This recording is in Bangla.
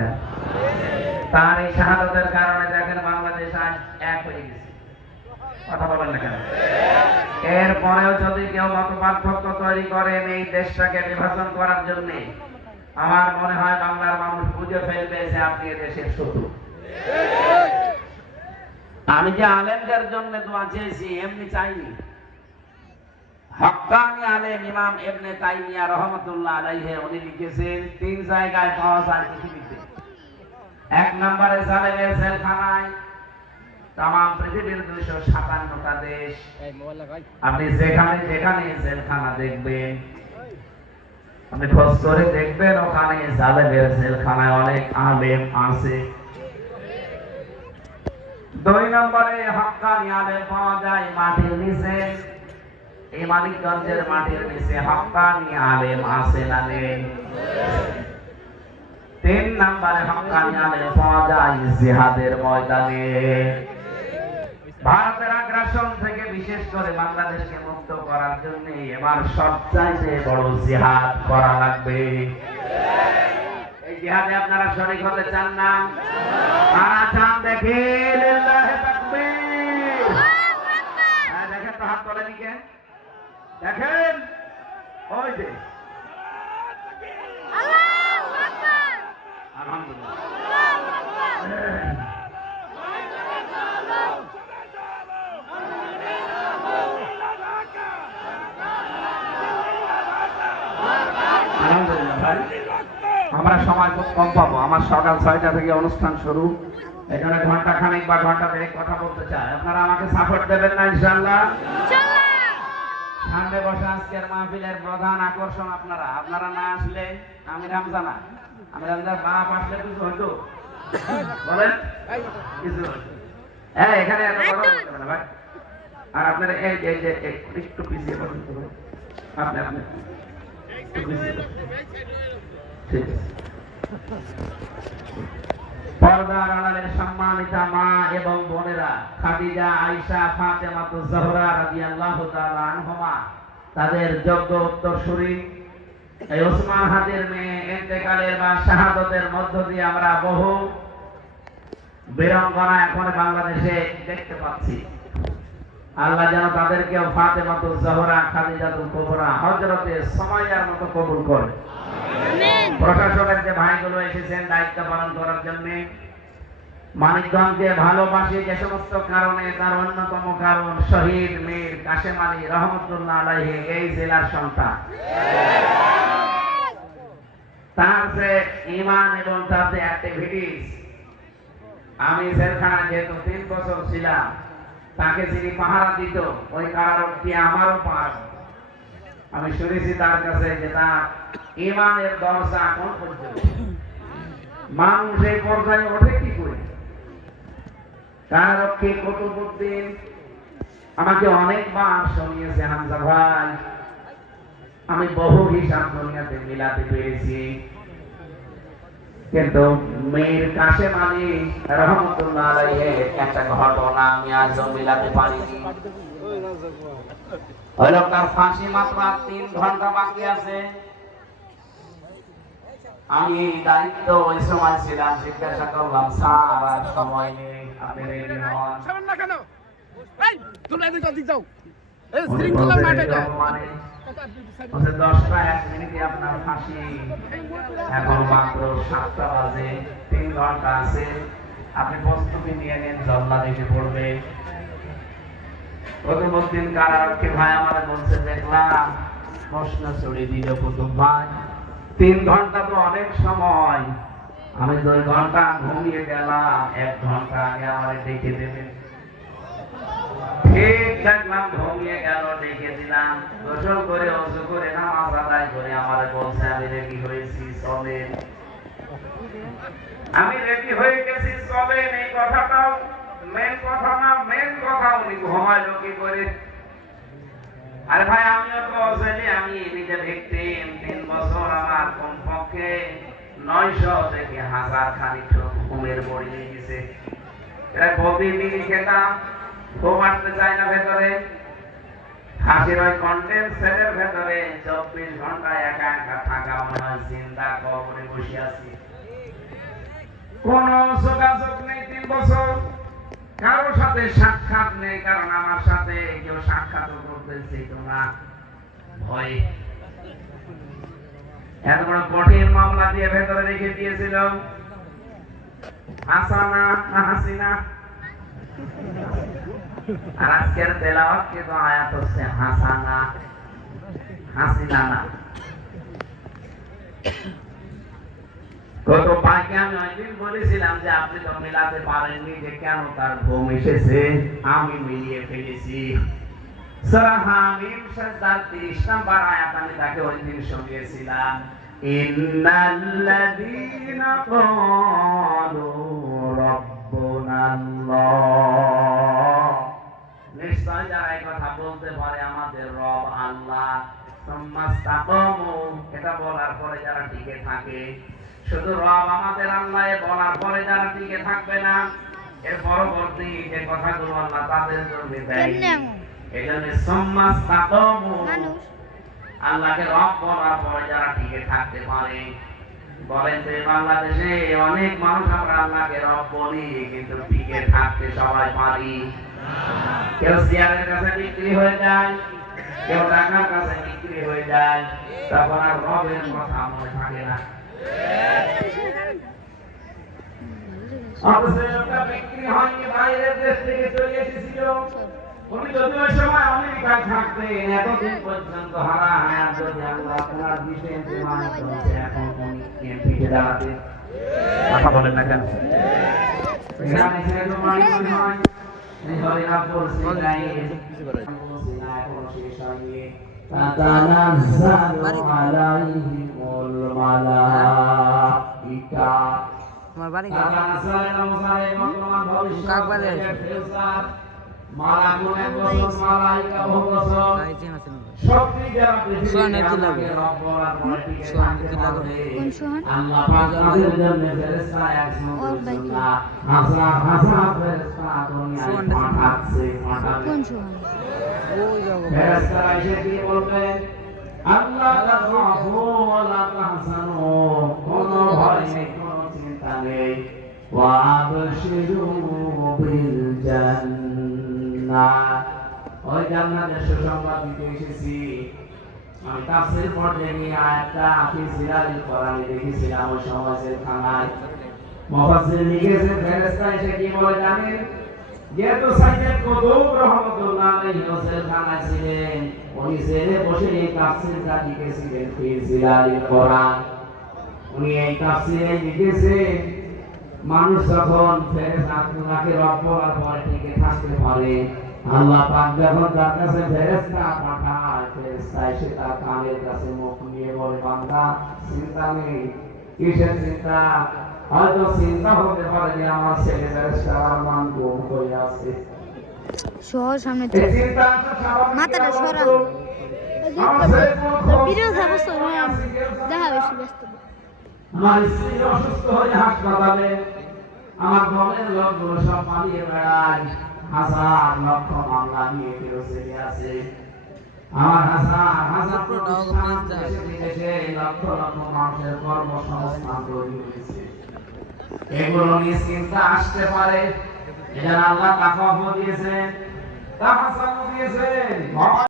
দেন। তার এই শাহাদাতের কারণে দেখেন বাংলাদেশ আজ এক হয়ে গেছে। কথা বলেন না কেন? এরপরেও যদি কেউ মত পার্থক্য তৈরি করেন এই দেশটাকে বিভাজন করার জন্য, আমার মনে হয় বাংলার মানুষ বুঝে ফেলবে যে আপনি দেশের শত্রু। আমি যে আলেমদের জন্য দোয়া চেয়েছি এমনি চাইনি। হক্কানি আলেম ইমাম ইবনে তাইমিয়া রাহমাতুল্লাহ আলাইহি উনি লিখেছেন 3 জায়গায় পাওয়া যায় পৃথিবীতে। 1 নম্বরে জালেমের জেলখানায়, तमाम পৃথিবীর 257টা দেশ। আপনি যেখানে যেখানে জেলখানা দেখবেন, আপনি খোঁজ করে দেখবেন ওখানে জালেমের জেলখানায় অনেক আলেম আছে। 2 নম্বরে হক্কানি আলেম পাওয়া যায় মাটির নিচে। এই মানিকগঞ্জের মাটির নিচে হক্কানি আলেম আছে না নেই? 3 নম্বরে হক্কানি আলেম পাওয়া যায় জিহাদের ময়দানে। ভারতের আগ্রাসন থেকে বিশেষ করে বাংলাদেশকে মুক্ত করার জন্য এবার সবচাইতে বড় জিহাদ করা লাগবে। এই জিহাদে আপনারা শরীক হতে চান না? কারা চান দেখে লিল্লাহি তাকবীর। হ্যাঁ দেখেন তো, হাত তোলেন কে? দেখেন ওই যে আল্লাহু আকবার, আলহামদুলিল্লাহ। আমরা সময় খুব কম পাবো, আমার সকাল 6টা থেকে অনুষ্ঠান শুরু, এই জন্য ঘন্টা খানেক বা ঘন্টা দেড়েক কথা বলতে চাই। আপনারা আমাকে সাপোর্ট দেবেন না ইনশাআল্লাহ? সামনে বসে আজকের মাহফিলের প্রধান আকর্ষণ আপনারা। আপনারা না আসলে আমি রামজানা বাপ আসলে কিছু হইতো বলেন? কিছু এখানে এত কথা বলতে না ভাই। আর আপনারা এই যে একটু পিছিয়ে বলুন তো ভাই, আপনি পর্দার আড়ালের সম্মানিতা মা এবং বোনেরা, খাদিজা, আয়েশা, ফাতেমা জোহরা রাদিয়াল্লাহু তাআলা আনহুমা, তাদের যোগ্য উত্তরসূরি এই ওসমান হাদির মেয়ে ইন্তেকালের বা শাহাদাতের মধ্য দিয়ে আমরা বহু বীরাঙ্গনা এখন বাংলাদেশে দেখতে পাচ্ছি। আল্লাহ যেন তাদেরকেও ফাতেমা জোহরা, খাদিজাতুল কুবরা, হযরতে সুমাইয়ার মতো কবুল করে। আমিন। প্রশাসনের যে ভাইগুলো এসেছেন দায়িত্ব পালন করার জন্য, মানিকগঞ্জকে ভালোবাসি যে সমস্ত কারণে, তার অন্যতম কারণ শহীদ মীর কাশেম আলী রহমতুল্লাহ আলাইহি এই জেলার সন্তান। তার যে ঈমান এবং তার যে অ্যাক্টিভিটিস, আমি জেলখানায় যেহেতু 3 বছর ছিলাম, তাকে যিনি পাহারা দিত ওই কারারক্ষী আমারও পাহারা। আমি শুনেছি তার কাছে যে তার ঈমানের দরজা কোন পর্যন্ত, মানুষ এই পর্যায়ে ওঠে কি করে। কারারক্ষী কুতুবউদ্দিন আমাকে অনেকবার শুনিয়েছে, হামজা ভাই আমি বহু হিসাব দুনিয়াতে মিলাতে পেরেছি, কিন্তু মীর কাশেম আলী রহমতুল্লাহ আলাইহি একটা ঘটনা আমি আজও মিলাতে পারিনি। ওই লোকটার ফাঁসি মাত্র 3 ঘন্টা বাকি আছে। আমি দায়িত্ব ওই সময় ছিলাম, জিজ্ঞাসা করলাম স্যার আর সময় নেই, আপনি রেডি হন। শুনুন না কেন এই তোমরা এদিকে যাও, এই শৃঙ্খলা মাঠে যাও, মানে 10টা 1 মিনিটে আপনার ফাঁসি। এখন মাত্র 7টা বাজে, 3 ঘন্টা আছে, আপনি প্রস্তুতি নিয়ে নেন, জল্লাদ এসে পড়বে। কুতুবউদ্দিন কারারক্ষী ভাই আমাদের বলছে, দেখলাম প্রশ্ন ছড়িয়ে দিল কুতুব ভাই, 3 ঘন্টা তো অনেক সময়, আমি 2 ঘন্টা ঘুমিয়ে গেলাম, 1 ঘন্টা আগে আমার ডেকে দেবেন। ঠিক দেখলাম ঘুমিয়ে গেল, ডেকে দিলাম, গোসল করে ওযু করে নামাজ আদায় করে আমার বলছে আমি রেডি হয়েছি, চলেন। আমি রেডি হয়ে গেছি, চলেন, এই কথাটাও মেন কথা না, মেন কথা উনি ঘুমাইলো কি করে। আরে ভাই আমিও তো অজানি, আমি নিজে ভিকটিম, 3 বছর আমার কমপক্ষে 900 থেকে 1000 খানিক ঘুমের বড়ি নিয়ে গেছে। এরা প্রতিদিনই খেতাম, ঘুম আসতে চায় না ভেতরে। হাসির ওই কন্ডেন্সারের ভেতরে 24 ঘন্টা একা একা থাকা মনে হয় জিন্দা কবরে বসে আছি। কোনো যোগাযোগ নেই 3 বছর, কারোর সাথে সাক্ষাৎ নেই, কারণ আমার সাথে কেউ সাক্ষাৎ করতে চাইতো না, ভয়। এত বড় কঠিন মামলা দিয়ে ভেতরে রেখে দিয়েছিল। হাসানা না হাসিনা? আর আজকের তেলাওয়াত কিন্তু আয়াত হচ্ছে হাসানা, হাসিনা না। কত পাকে আমি ওইদিন বলেছিলাম যে আপনি তো মিলাতে পারেননি, যে কেন তার ঘুম এসেছে, আমি মিলিয়ে ফেলেছি। সূরা হামিম সাজদার 30 নম্বর আয়াত আমি তাকে ওইদিন শুনিয়েছিলাম। ইন্নাল্লাযীনা ক্বালু রাব্বুনাল্লাহ, নিশ্চয় যারা এই কথা বলতে পারে আমাদের রব আল্লাহ, সুম্মাস্তাকামু, এটা বলার পরে যারা টিকে থাকে, শুধু রব আমাদের আল্লাহ বলার পরে যারা টিকে থাকবে না, এর পরবর্তী যে কথাগুলো আল্লাহ তাদের জন্য দেয়, এজন্য সুম্মাস্তাকামু, আল্লাহকে রব বলার পরে যারা টিকে থাকতে পারে। বলেন যে বাংলাদেশে অনেক মানুষ আমরা আল্লাহকে রব বলি, কিন্তু টিকে থাকতে সবাই পারি। কেউ চেয়ারের কাছে বিক্রি হয়ে যায়, কেউ টাকার কাছে বিক্রি হয়ে যায়, তখন আর রবের কথা মনে থাকে না। বিক্রি হয়নি, বাইরের দেশ থেকে চলে এসেছিল। উনি যদি ওই সময় আমেরিকায় থাকতেন, এতদিন পর্যন্ত হারা হায়াত যদি আল্লাহ আপনার বিষয়ে প্রমাণ করছে, এখন উনি পিঠে দাঁড়াতেন। কথা বলেন না কেন? এখানে সে প্রমাণ মনে হয় এই হরিরামপুর সিলাই এখন শেষ হয়নি। তাতানাজ্জালু আলাইহিমুল মালাইকা, আমার বাড়ি তাতানাজ্জালু আলাইহিমুল মালাইকা, কাকবালে মালাকুল বসর, মালাইকা বসর, শক্তি যারা পৃথিবীতে আল্লাহকে রব বলার পরে টিকে থাকতে পারবে, আল্লাহ পাক তাদের জন্য ফেরেশতা 100 না হাজার হাজার ফেরেশতা দুনিয়ায় পাঠাচ্ছে। ফেরেশতারা এসে কি বলবে? আল্লাহ তাখাফু ওয়া লা তাহজানু, কোনো ভয় নেই, কোনো চিন্তা নেই। ওয়া আবশিরু বিল জান্নাহ, ওই জান্নাতের সুসংবাদ দিতে এসেছি। আমি তাফসীর পড়তে গিয়ে আয়াতটা ফি জিলালিল কোরআনে দেখেছিলাম, ওই সময় জেলখানায় মুফাসসির লিখেছেন, ফেরেশতা এসে কি বলে জানেন? যেহেতু সাইয়েদ কুতুব রহমাতুল্লাহ আলাইহি জেলখানায় ছিলেন, উনি জেলে বসে এই তাফসীরটা লিখেছিলেন ফি জিলালিল কোরআন। উনি এই তাফসীরে লিখেছেন, মানুষ যখন ফেরেশতাকে রব বলার পরে টিকে থাকতে পারে, আল্লাহ পাক যখন তার কাছে ফেরেশতা পাঠায়, ফেরেশতা এসে তার কানের কাছে মুখ নিয়ে বলে, বান্দা চিন্তা নেই। কিসের চিন্তা? হয়তো চিন্তা হতে পারে যে আমার ছেলে ফেরেশতা আমার মান গুম হয়ে আছে। সামনে মাথাটা সরা, আমার স্ত্রী অসুস্থ হয়ে হাসপাতালে, আমার দলের লোকগুলো সব পালিয়ে বেড়ায়, হাজার লক্ষ মামলা নিয়ে কেউ ছেলে আছে। আমার হাজার হাজার প্রতিষ্ঠান দেশে বিদেশে লক্ষ লক্ষ মানুষের কর্মসংস্থান তৈরি হয়েছে। এগুলো নিয়ে চিন্তা আসতে পারে, এটা আল্লাহ তাকাফ দিয়েছেন, তাহাসান দিয়েছেন।